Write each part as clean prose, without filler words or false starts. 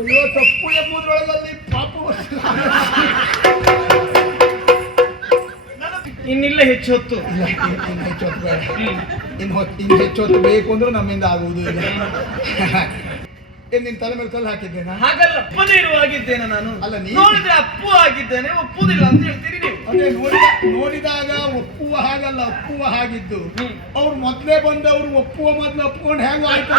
ಅಯ್ಯೋ ತಪ್ಪು ಎಂಬುದರೊಳಗಲ್ಲಿ ಪಾಪ ಇನ್ನಿಲ್ಲ ಹೆಚ್ಚು ಹೊತ್ತು. ಇನ್ನು ಹೆಚ್ಚು ಹೊತ್ತು ಬೇಡ. ಇನ್ನು ಹೆಚ್ಚು ಹೊತ್ತು ಬೇಕು ಅಂದ್ರೆ ನಮ್ಮಿಂದ ಆಗುವುದು ಇಲ್ಲ. ನಿನ್ ತಲೆ ಮೇಲೆ ಕಲ್ಲು ಹಾಕಿದ್ದೇನೆ. ಹಾಗಲ್ಲ, ಒಪ್ಪದೇ ಇರುವಾಗಿದ್ದೇನೆ ನಾನು. ಅಲ್ಲ, ನೋಡಿದ್ರೆ ಅಪ್ಪು ಆಗಿದ್ದೇನೆ, ಒಪ್ಪುದಿಲ್ಲ ಅಂತ ಹೇಳ್ತೀರಿ ನೀವು. ಅಂದ್ರೆ ನೋಡಿದಾಗ ಒಪ್ಪುವ ಹಾಗಲ್ಲ, ಒಪ್ಪುವ ಹಾಗಿದ್ದು. ಅವ್ರು ಮೊದ್ಲೇ ಬಂದವರು ಒಪ್ಪುವ ಮೊದ್ಲು ಒಪ್ಕೊಂಡು ಹೇಗೆ ಆಯ್ತು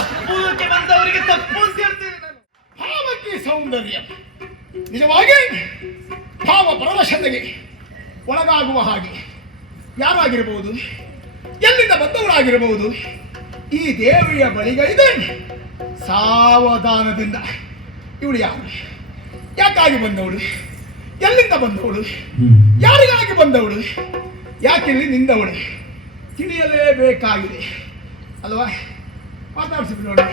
ಅಪ್ಪುವಕ್ಕೆ ಬಂದವರಿಗೆ ತಪ್ಪು ಅಂತ ಹೇಳ್ತೀರಿ ನಾನು. ಭಾವಕ್ಕೆ ಸೌಂದರ್ಯ ನಿಜವಾಗಿ ಭಾವ ಪರವಶತೆಗೆ ಒಳಗಾಗುವ ಹಾಗೆ ಯಾರಾಗಿರಬಹುದು, ಎಲ್ಲಿಂದ ಬಂದವರಾಗಿರಬಹುದು. ಈ ದೇವಿಯ ಬಳಿಗೈದೆ ಸಾವಧಾನದಿಂದ. ಇವಳು ಯಾರು, ಯಾಕಾಗಿ ಬಂದವಳು, ಎಲ್ಲಿಂದ ಬಂದವಳು, ಯಾರಿಗಾಗಿ ಬಂದವಳು, ಯಾಕಿಲ್ಲಿ ನಿಂದವಳು ತಿಳಿಯಲೇಬೇಕಾಗಿದೆ ಅಲ್ವಾ? ಮಾತಾಡ್ಸಿದ್ರು ನೋಡಿ.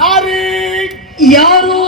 ನಾರಿ ಯಾರೋ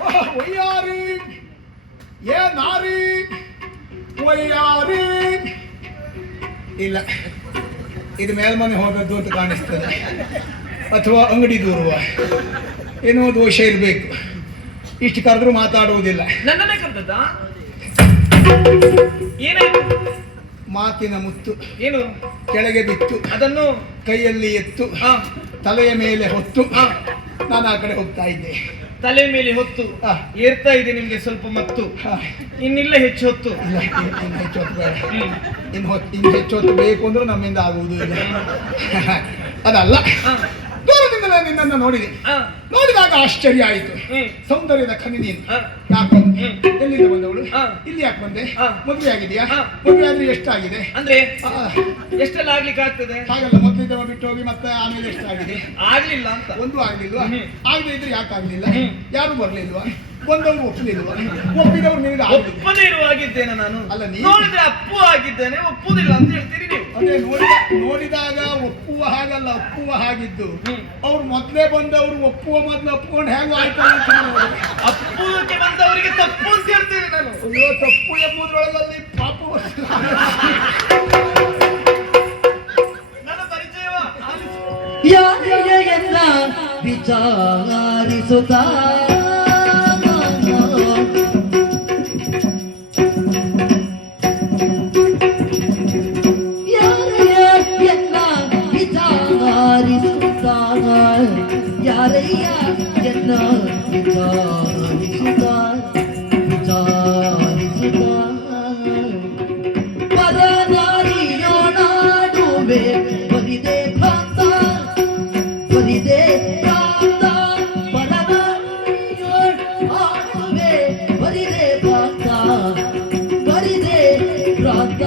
ಒಯ್ಯಾರಿ ಏ ನಾರಿ ಒಯ್ಯಾರಿ. ಇಲ್ಲ, ಇದು ಮೇಲ್ಮನೆ ಹೋದದ್ದು ಅಂತ ಕಾಣಿಸ್ತದೆ, ಅಥವಾ ಅಂಗಡಿ ದೂರುವ ಏನೋ ದೋಷ ಇರಬೇಕು. ಇಷ್ಟು ಕರೆದ್ರೂ ಮಾತಾಡುವುದಿಲ್ಲ. ನನ್ನನ್ನೇ ಕರ್ತದ ಏನಾಯ್ತು? ಮಾತಿನ ಮುತ್ತು ಏನು ಕೆಳಗೆ ಬಿತ್ತು, ಅದನ್ನು ಕೈಯಲ್ಲಿ ಎತ್ತು, ಆ, ತಲೆಯ ಮೇಲೆ ಹೊತ್ತು ಆ, ನಾನು ಆ ಕಡೆ ಹೋಗ್ತಾ ಇದ್ದೆ. ತಲೆ ಮೇಲೆ ಹೊತ್ತು ಆ. ಏರ್ತಾ ಇದೆ ನಿಮ್ಗೆ ಸ್ವಲ್ಪ ಮತ್ತು ಆ, ಇನ್ನಿಲ್ಲ ಹೆಚ್ಚು ಹೊತ್ತು. ಇಲ್ಲ, ಇನ್ನು ಹೆಚ್ಚು ಹೊತ್ತು ಬೇಡ. ಹ್ಮ್. ಇನ್ನು ಹೆಚ್ಚು ಹೊತ್ತು ಬೇಕು ಅಂದ್ರೆ ನಮ್ಮಿಂದ ಆಗುವುದು ಇಲ್ಲ. ಅದಲ್ಲ, ಆ, ದೂರದಿಂದಲೇ ನಿನ್ನನ್ನು ನೋಡಿದೆ. ಆ, ನೋಡಿದಾಗ ಆಶ್ಚರ್ಯ ಆಯಿತು. ಹ್ಮ್. ಸೌಂದರ್ಯದ ಖನಿ ನೀನು. ಆ, ಯಾಕೆ ಬಂದೆ? ಎಲ್ಲಿಂದ ಬಂದವಳು? ಆ. ಇಲ್ಲಿ ಯಾಕೆ ಬಂದೆ? ಆ. ಮದುವೆ ಆಗಿದೆಯಾ? ಆ. ಮದುವೆ ಆದ್ರೆ ಎಷ್ಟಾಗಿದೆ? ಅಂದ್ರೆ ಆ, ಎಷ್ಟೆಲ್ಲ ಆಗ್ಲಿಕ್ಕೆ ಆಗ್ತದೆ? ಹಾಗಲ್ಲ, ಮೊದಲಿದ್ದವ ಬಿಟ್ಟು ಹೋಗಿ ಮತ್ತೆ ಆಮೇಲೆ ಎಷ್ಟಾಗಿದೆ? ಆಗ್ಲಿಲ್ಲ ಅಂತ. ಒಂದು ಆಗ್ಲಿಲ್ವಾ? ಹ್ಮ್. ಆಗದೆ ಇದ್ರೆ ಯಾಕೆ ಆಗ್ಲಿಲ್ಲ? ಹ್ಮ್. ಯಾರು ಬರ್ಲಿಲ್ವಾ? ಬಂದವರು ಒಪ್ಪಲಿಲ್ವಾ? ಒಪ್ಪಿದವರು ನಿನಗೆ ಆಗಲಿಲ್ಲ. ಒಪ್ಪದೇ ಇರುವಾಗಿದ್ದೇನೆ ನಾನು. ಅಲ್ಲ, ನೋಡಿದ್ರೆ ಅಪ್ಪು ಆಗಿದ್ದೇನೆ, ಒಪ್ಪುದಿಲ್ಲ ಅಂತ ಹೇಳ್ತೀರಿ ನೀವು. ಅದೇ ನೋಡಿದಾಗ ಒಪ್ಪುವ ಹಾಗಲ್ಲ, ಒಪ್ಪುವ ಹಾಗಿದ್ದು. ಹ್ಮ್. ಅವ್ರು ಮೊದಲೇ ಬಂದವರು ಒಪ್ಪುವ ಮೊದಲು ಒಪ್ಕೊಂಡು ಹೇಗೆ ಆಯ್ತು ಅಂತ ನೋಡಿ. ಅಪ್ಪುಗೆ ಬಂದವರಿಗೆ ತಪ್ಪು ಅಂತ ಹೇಳ್ತೀರಿ ನಾನು. ಅಯ್ಯೋ, ತಪ್ಪು ಎಂಬುದ್ರೊಳಗಲ್ಲಿ ಪಾಪ. ನನ್ನ ಪರಿಚಯವ ಯಾರಿಗೆಲ್ಲ ವಿಚಾರಿಸುತ್ತ ಯಾರಯ್ಯ ವಿಚಾರಿಸುತ್ತ ಯಾರಯ್ಯ ಎಲ್ಲ ವಿಚಾರಿಸುತ್ತ ಪರನಾರಿಯೋಣಾಡುವೆ ಬರಿದೆ ಭ್ರಾಂತ ಬರಿದೆ ಭ್ರಾಂತ ಪರನಾರಿಯೋಣಾಡುವೆ ಬರಿದೆ ಭ್ರಾಂತ ಬರಿದೆ ಭ್ರಾಂತ.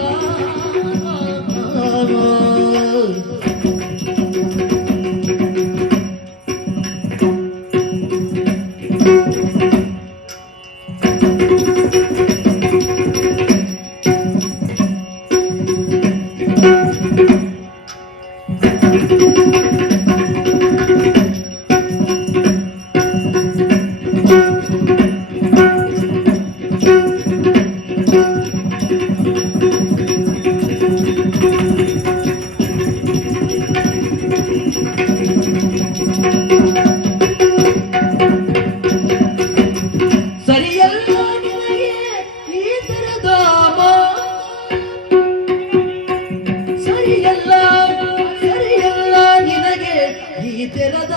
ಸರಿಯಲ್ಲ ನಿನಗೆ ಈ ತರದ ಸರಿಯಲ್ಲ ಸರಿಯಲ್ಲ ನಿನಗೆ ಈ ತೆರದ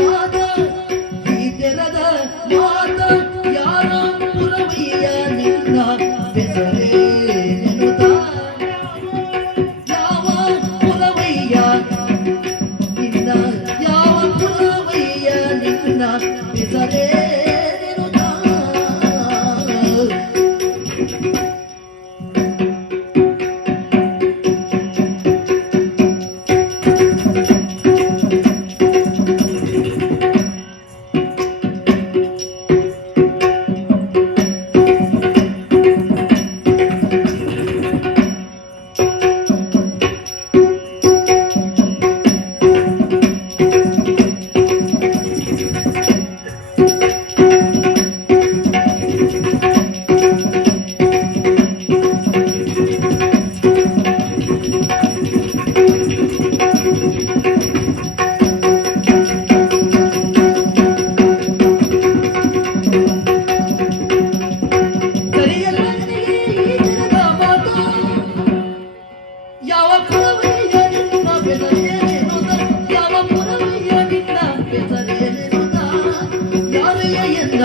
ಮಾತ ಈ ತೆರದ ಮಾತ ಯಾರ ಪುರವಯ್ಯ ನಿನ್ನ ಬೆಸರೇ ನೆನುತ ಯಾವ ಪುರವಯ್ಯ ನಿನ್ನ ಯಾವ ಪುರವಯ್ಯ ನಿನ್ನ ಬೆಸರೇ ನೆನುತ. ಸರಿಯಲ್ಲ ನಿನಗೆ ಈ ತರದ ಮಾತು ಯಾವ ಪುರವಯ್ಯ ನಿನ್ನ ಬೆಸರೇನೆನುತ ಯಾವ ಪುರವಯ್ಯ ನಿನ್ನ ಬೆಸರೇನೆನುತ ಯಾರಯ್ಯ ಎಲ್ಲ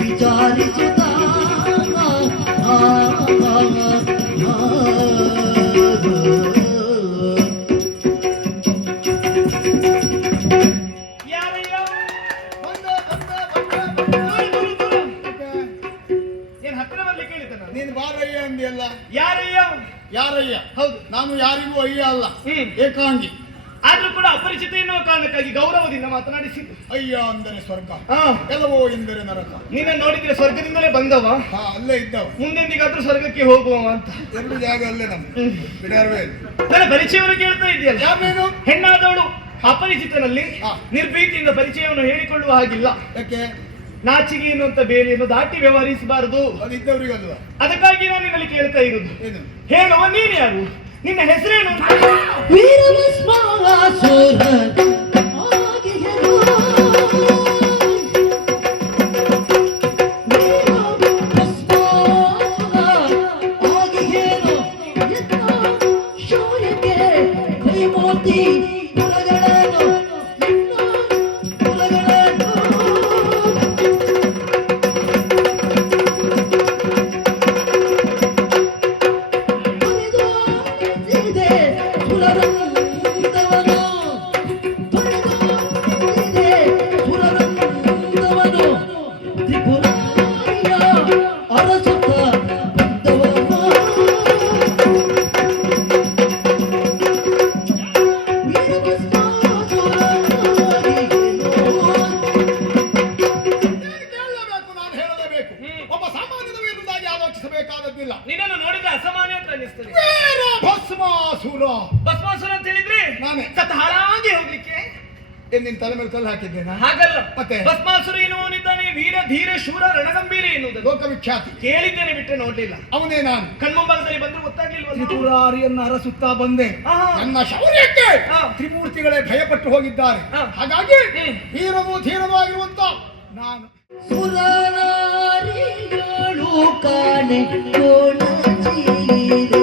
ವಿಚಾರಿಸುತ್ತ ಯಾರಯ್ಯ? ಬಂದೆ, ಬಂದೆ, ಬಂದೆ, ಬಂದೆ. ದೂರ, ದೂರ, ದೂರ. ಯಾಕೆ? ಏನ್ ಹತ್ತಿರ ಬರ್ಲಿಕ್ಕೆ ಹೇಳಿದ್ದೆ ನಾನು? ನೀನು ಬಾರಯ್ಯ ಅಂದಿಯಲ್ಲ. ಯಾರಯ್ಯ? ಯಾರಯ್ಯ? ಹೌದು. ನಾನು ಯಾರಿಗೂ ಅಯ್ಯ ಅಲ್ಲ, ಹ್ಮ್. ಏಕಾಂಗಿ. ಆದ್ರೂ ಕೂಡ ಅಪರಿಚಿತ ಎನ್ನುವ ಕಾರಣಕ್ಕಾಗಿ ಗೌರವದಿಂದ ಮಾತನಾಡಿಸಿದ್ದು. ಅಯ್ಯ ಅಂದರೆ ಸ್ವರ್ಗ, ಹಾ, ಎಲ್ಲವೋ ಎಂದರೆ ನರಕ. ನಿನ್ನ ನೋಡಿದ್ರೆ ಸ್ವರ್ಗದಿಂದಲೇ ಬಂದವ, ಹಾ, ಅಲ್ಲೇ ಇದ್ದವ. ಮುಂದೆಂದಿಗಾದ್ರೂ ಸ್ವರ್ಗಕ್ಕೆ ಹೋಗುವ ಅಂತ. ಎರಡು ಜಾಗ ಅಲ್ಲೇ ನಮ್ದು, ಹ್ಮ್. ಬಿಡಾರವೇ ಇಲ್ಲ. ನನ್ನ ಪರಿಚಯವನ್ನು ಕೇಳ್ತಾ ಇದೆಯಲ್ಲ. ಯಾಮೇನು? ಹೆಣ್ಣಾದವಳು ಅಪರಿಚಿತನಲ್ಲಿ ಹಾ. ನಿರ್ಭೀತಿಯಿಂದ ಪರಿಚಯವನ್ನು ಹೇಳಿಕೊಳ್ಳುವ ಹಾಗಿಲ್ಲ. ಯಾಕೆ? ನಾಚಿಗೆ ಎನ್ನುವಂತ ಬೇರೆಯನ್ನು ದಾಟಿ ವ್ಯವಹರಿಸಬಾರದು. ಅದಿದ್ದವರಿಗಲ್ವಾ? ಅದಕ್ಕಾಗಿ ನಾನು ನಿನ್ನಲ್ಲಿ ಕೇಳ್ತಾ ಇರುವುದು, ಏನು? ಹೇಳುವ ನೀನು ಯಾರು, ನಿನ್ನ ಹೆಸರೇನು? ವೀರಭಸ್ಮಾಸುರ ಆಗಿಹೆನು. ವೀರಭಸ್ಮ ಆಗಿಹೆನು. ಎನ್ನ ಶೌರ್ಯಕ್ಕೆ ಕೈಮೋತಿ ಕುಲಗಳನ್ನು, ಎನ್ನ ಕುಲಗಳನ್ನು ತೊರೆದೋಡಿಸಿದೆ ಸುರರಂಗವನು. ತೊರೆದೋಡಿಸಿದೆ ಸುರರಂಗವನು. ತ್ರಿಪುರಾರಿಯ ಅರಸುತ್ತ ಬಂದವನು. ಕೇಳಲೇಬೇಕು, ನಾನು ಹೇಳಲೇಬೇಕು. ಒಬ್ಬ ಸಾಮಾನ್ಯನ ವಿರುದ್ಧವಾಗಿ ಆಲೋಚಿಸಬೇಕಾದದ್ದಿಲ್ಲ. ನಿನ್ನನ್ನು ನೋಡಿದ್ರೆ ಅಸಾಮಾನ್ಯ ಅಂತ ಅನ್ನಿಸ್ತದೆ. ವೀರ ಭಸ್ಮಾಸುರ ಭಸ್ಮಾಸುರ ಅಂತ ಹೇಳಿದ್ರೆ ನಾನೇ. ಸತ್ತ ಹಾಳಾಗಿ ಹೋಗ್ಲಿಕ್ಕೆ ನಿನ್ನ ತಲೆ ಮೇಲೆ ಕಲ್ಲು ಹಾಕಿದ್ದೇನಾ? ಹಾಗಲ್ಲ. ಮತ್ತೆ? ಭಸ್ಮಾಸುರ ಎನ್ನುವನಿದ್ದಾನೆ ವೀರ ಧೀರ ಶೂರ ರಣಗಂಭೀರ ಎನ್ನುವುದು ಲೋಕವಿಖ್ಯಾತಿ. ಕೇಳಿದ್ದೇನೆ ಬಿಟ್ಟರೆ ನೋಡ್ಲಿಲ್ಲ. ಅವನೇ ನಾನು. ಕಣ್ಮುಂಬಲದಲ್ಲಿ ಬಂದು ಗೊತ್ತಾಗ್ಲಿಲ್ವಲ್ಲ. ತ್ರಿಪುರಾರಿಯನ್ನ ಅರಸುತ್ತಾ ಬಂದೆ. ಆಹಾ. ನನ್ನ ಶೌರ್ಯಕ್ಕೆ ಹಾ. ತ್ರಿಮೂರ್ತಿಗಳೇ ಭಯಪಟ್ಟು ಹೋಗಿದ್ದಾರೆ. ಹಾ. ಹಾಗಾಗಿ ಹ್ಮ್. ಧೀರನೂ ಧೀರನೂ ಆಗಿರುವಂತ ನಾನು ಸುರನಾರಿಗಳು ಕಾಣೆ ಕೋಣಚೀರೆ.